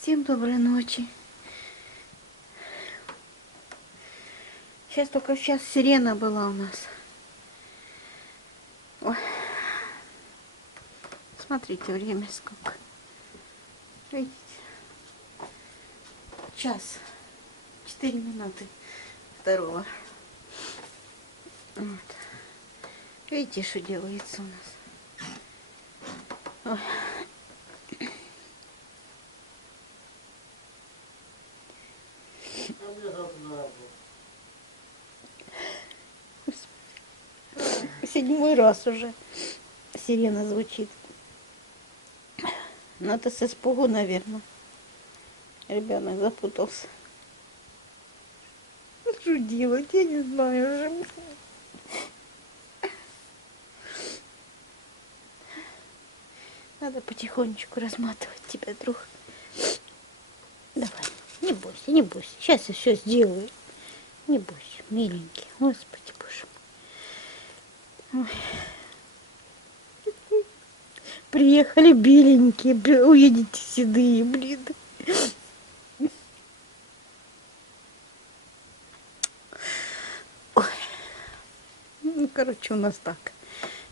Всем доброй ночи. Сейчас сирена была у нас. Ой. Смотрите, время сколько. Видите? 1:04 Вот. Видите, что делается у нас? Ой. Седьмой раз уже сирена звучит. Но это с испугу, наверное. Ребенок запутался. Что делать? Я не знаю уже. Надо потихонечку разматывать тебя, друг. Давай, не бойся, не бойся. Сейчас я все сделаю. Не бойся, миленький. Господи, боже мой. Ой. Приехали беленькие, увидите седые, блин. Ой. Ну, короче, у нас так.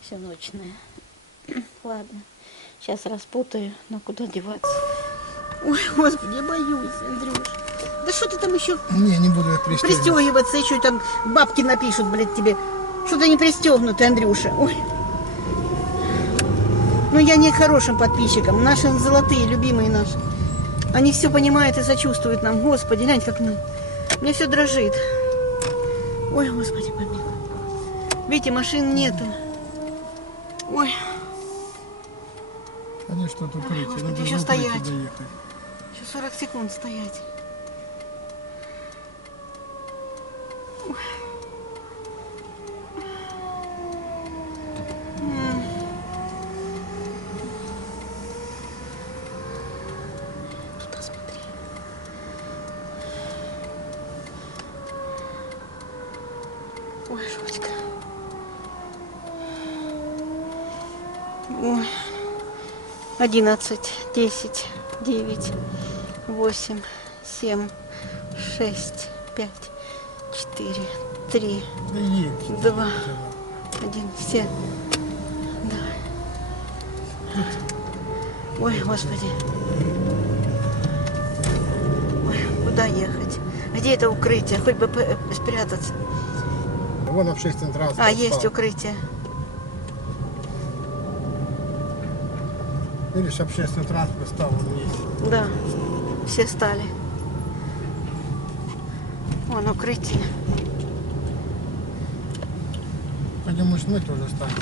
Все ночное. Ладно. Сейчас распутаю, но куда деваться? Ой, господи, я боюсь, Андрюш. Да что ты там еще? Не буду я пристегиваться, еще там бабки напишут, блядь, тебе. Что ты не пристегнутый, Андрюша. Ой. Ну, я не к хорошим подписчикам. Наши золотые, любимые наши. Они все понимают и сочувствуют нам. Господи, глянь, как мы. Мне все дрожит. Ой, господи, помилуй. Видите, машин нету. Ой. Конечно, тут укрытие. Господи, Надо еще стоять. доехать. Еще 40 секунд стоять. Ой. Туда смотри. Ой, жутко. Ой. 11, 10, 9, 8, 7, 6, 5, 4, 3, 2, 1. Все. Давай. Ой, господи. Ой, куда ехать? Где это укрытие? Хоть бы спрятаться. Вон общественный транспорт. Есть укрытие. Видишь, общественный транспорт стал, он есть. Да, все стали. Вон укрытие. Пойдем, может, мы тоже станем.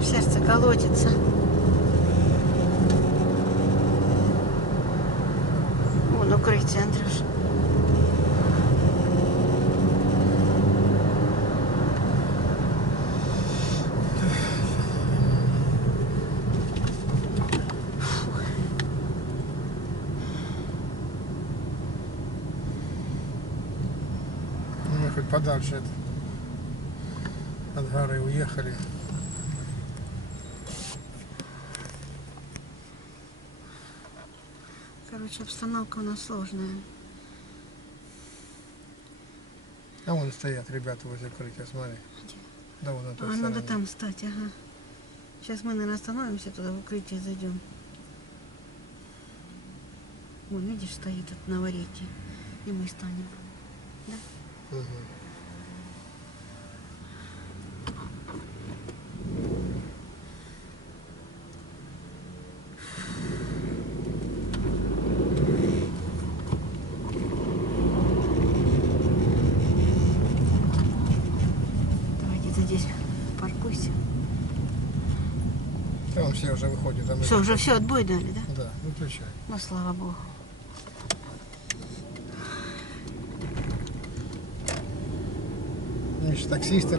Сердце колотится. Вон укрытие, Андрюш. Мы хоть подальше от горы уехали. Короче, обстановка у нас сложная. А вон стоят ребята возле укрытия, смотри. Да, вон на той стороне. Надо там стать, ага. Сейчас мы, наверное, остановимся, туда в укрытие зайдем. Вон, видишь, стоит этот на варите. И мы станем. Да? Угу. Давай где-то здесь паркуйся. Там все уже выходят. Все, уже все, отбой дали, да? Да, выключай. Ну, слава богу. Миш, таксисты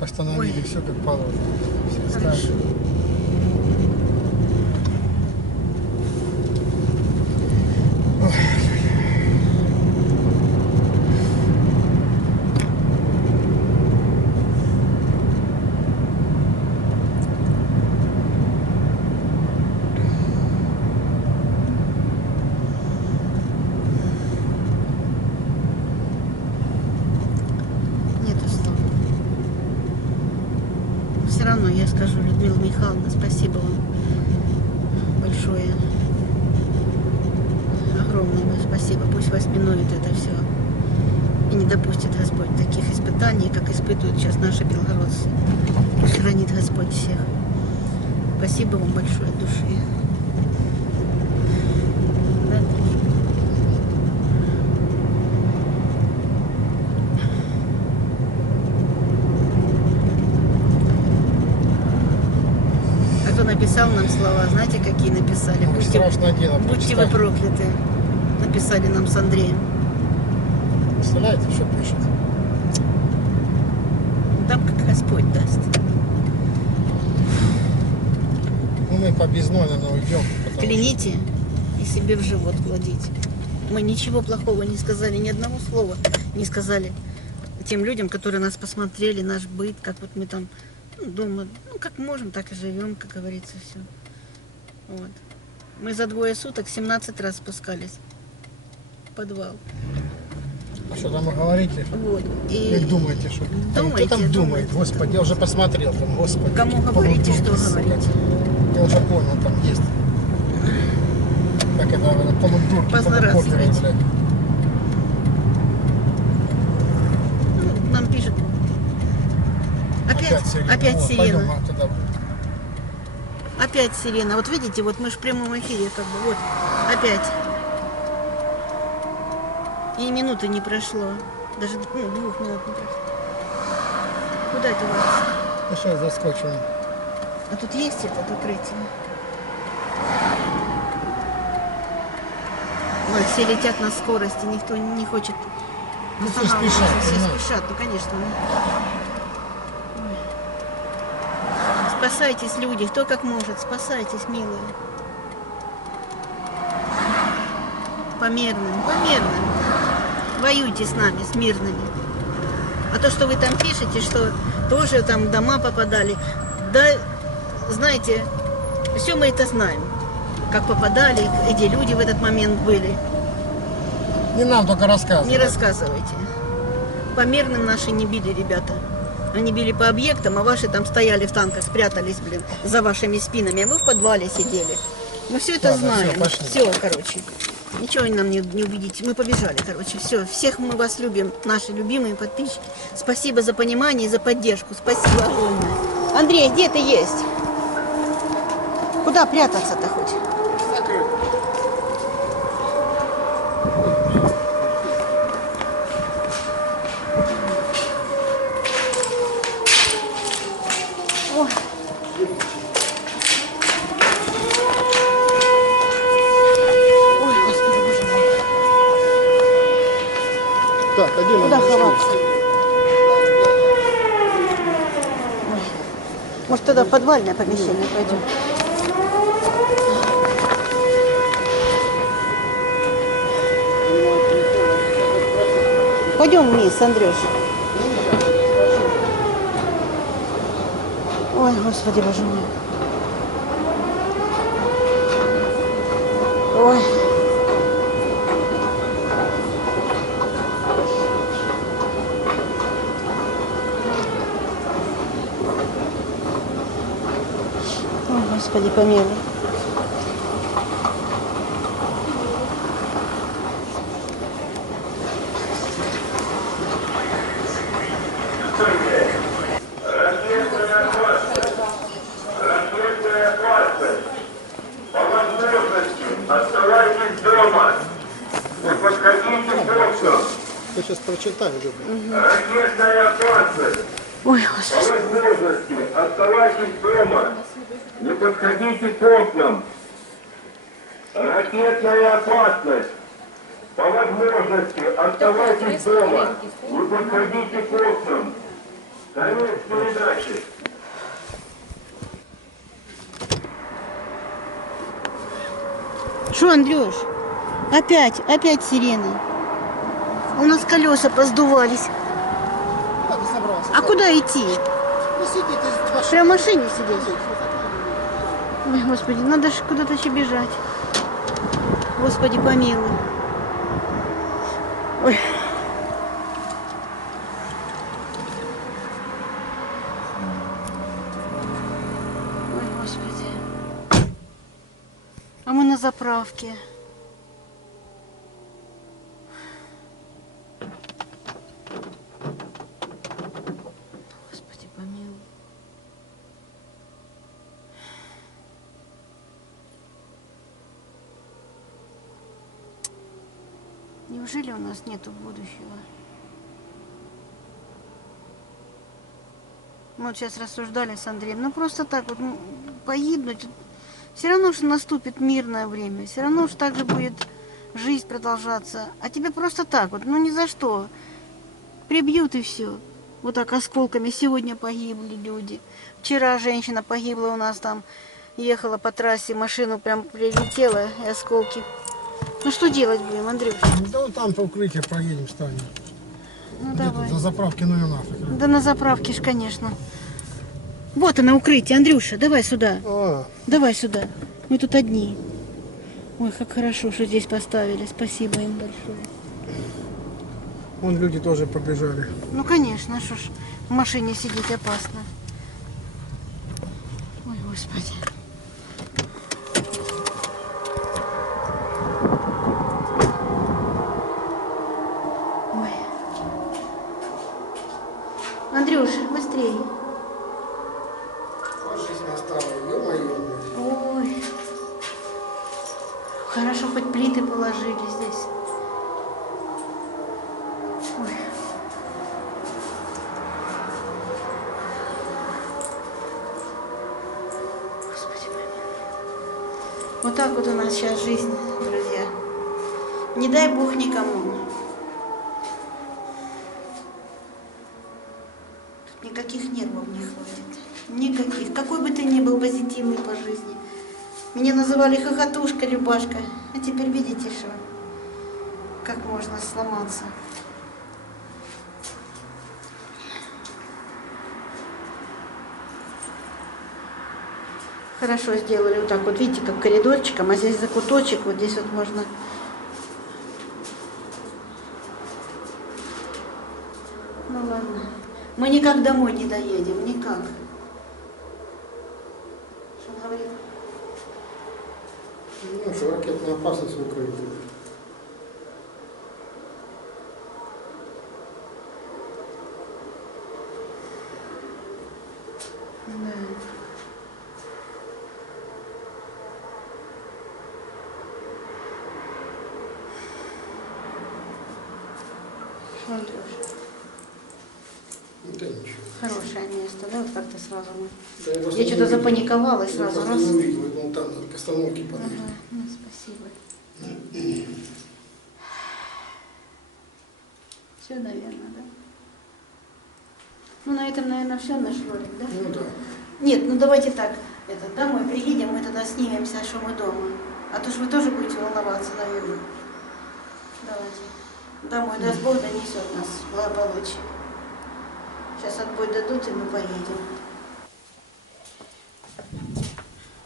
постановили, все как положено. Все Хорошо. ставят. Нету слов. Все равно я скажу, Людмила Михайловна, спасибо вам большое. Огромное вам спасибо. Пусть вас минует это все. И не допустит Господь таких испытаний, как испытывают сейчас наши белгородцы. Пусть хранит Господь всех. Спасибо вам большое от души. Да? А кто написал нам слова, знаете, какие написали? Ой, страшное дело. Будьте вы прочитать. прокляты. Написали нам с Андреем. Представляете, что пишет? Там как Господь даст. Ну, мы по безнойному уйдем. Кляните и себе в живот кладите. Мы ничего плохого не сказали, ни одного слова не сказали тем людям, которые нас посмотрели, наш быт, как вот мы там дома, ну как можем, так и живем, как говорится, все. Вот. Мы за 2 суток 17 раз спускались в подвал. А что там вы говорите? Вот. Вы И думаете, что? Думаете, Кто там думает? думаете. Господи, я уже посмотрел там, господи. кому говорите, что полудурки, сука. говорите? Я уже понял, там есть. Как это, полудурки, Позлорадствуйте. полупокеры, блядь. Ну, нам пишут. Опять Вот, сирена. пойдем, туда. Опять сирена. Вот видите, вот мы же в прямом эфире, как бы, вот, опять. И минуты не прошло. Даже 2 минут не прошло. Куда это у вас? Ну что, заскочим. А тут есть это укрытие? Ой, все летят на скорости, никто не хочет Ну, все останавливаться, спешат, все понимаешь? спешат, ну конечно. Ой. Спасайтесь, люди, кто как может, спасайтесь, милые. По мирным. Воюйте с нами, с мирными. А то, что вы там пишете, что тоже там дома попадали, да, знаете, все мы это знаем. Как попадали, где люди в этот момент были. Не нам только рассказывать. Не рассказывайте. По мирным наши не били, ребята. Они били по объектам, а ваши там стояли в танках, спрятались, блин, за вашими спинами, а вы в подвале сидели. Мы все это Ладно, знаем. всё, пошли. Все, короче. Ничего нам не увидите. Мы побежали, короче. Все. Всех мы вас любим, наши любимые подписчики. Спасибо за понимание и за поддержку. Спасибо огромное. Андрей, где ты есть? Куда прятаться-то хоть? Ой. Ой, Господи, Боже мой. Так, один Куда ховаться? Ой. Может, тогда в подвальное помещение пойдем? Пойдем вниз, Андрюш. Ой, Господи, Боже мой. Ой. Ой, Господи, помилуй. Оставайтесь дома. Не подходите к окнам. Я сейчас прочитаю. Ракетная опасность. Ой, По Господи. возможности оставайтесь дома. Не подходите к окнам. Ракетная опасность. По возможности оставайтесь дома. Не подходите к окнам. Конец передачи. Что, Андрюш? Опять сирены. У нас колеса поздувались. Ладно, собрался. А куда идти? Ну, сиди, ты в Прямо в машине сидеть? Ой, Господи, надо же куда-то еще бежать. Господи, помилуй. Ой. Ой, Господи. А мы на заправке. Господи, помилуй. Неужели у нас нету будущего? Мы вот сейчас рассуждали с Андреем. Ну просто так вот погибнуть. Все равно, что наступит мирное время. Все равно, что так же будет жизнь продолжаться. А тебе просто так вот, ну ни за что. Прибьют и все. Вот так осколками. Сегодня погибли люди. Вчера женщина погибла у нас там. Ехала по трассе, машину прям прилетела и осколки. Ну что делать будем, Андрюш? Да вон там по укрытию проедем, станем. Ну Где давай. тут, за заправки, ну и нафиг. Да на заправке ж, конечно. Вот она укрытие. Андрюша, давай сюда. А, Давай сюда. Мы тут одни. Ой, как хорошо, что здесь поставили. Спасибо им большое. вон люди тоже побежали. Ну, конечно, что ж в машине сидеть опасно. Ой, Господи. Ой. Андрюш, быстрее. Жизнь оставила, ё-моё. Ой. Хорошо, хоть плиты положили здесь. Ой. Господи помилуй. Вот так вот у нас сейчас жизнь, друзья. Не дай Бог никому. Тут никаких нервов не хватит. Никаких. Какой бы ты ни был позитивный по жизни. Меня называли хохотушка, Любашка. А теперь видите, что как можно сломаться. Хорошо сделали вот так вот, видите, как коридорчиком, а здесь закуточек, вот здесь вот можно. Ну ладно. Мы никак домой не доедем, никак. Что он говорит? Ну что, ракетная опасность в укрытии. Да. Что, Андрюш? Да ничего. Хорошее место, да? Вот как-то сразу мы. Да, я просто Я не что-то увидел. запаниковала и Я сразу просто раз. не увидел, вон там к остановке подъехал. Ага, ну спасибо. Все, наверное, да? Ну, на этом, наверное, все наш ролик, да? Ну да. Нет, ну давайте так. Домой приедем, мы тогда снимемся, что мы дома. А то ж вы тоже будете волноваться, наверное. Давайте. Домой, даст Бог, донесет нас благополучие. Сейчас отбой дадут, и мы поедем.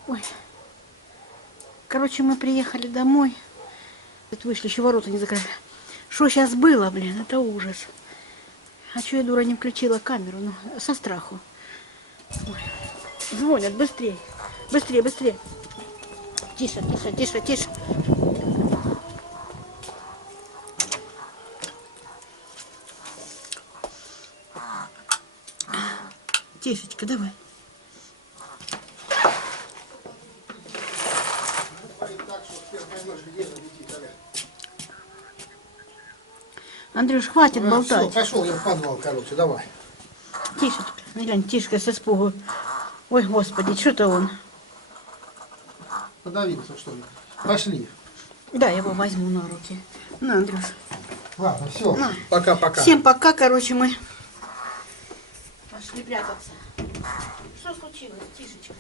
Ой. Короче, мы приехали домой. Вот вышли, еще ворота не закрыли. Что сейчас было, блин, это ужас. А что я, дура, не включила камеру? Ну, со страху. Ой. Звонят, быстрее. Быстрее, быстрее. Тише, тише, тише, тише. Тишечка, давай. Андрюш, хватит Все, болтать. пошел я в подвал, короче, давай. Тишечка, глянь, Тишка с испугу. Ой, Господи, что-то он. Подавился, что ли? Пошли. Да, я его возьму на руки. На, Андрюш. Ладно, все. На. Пока-пока. Всем пока, короче, мы пошли прятаться. Что случилось, Тишечка?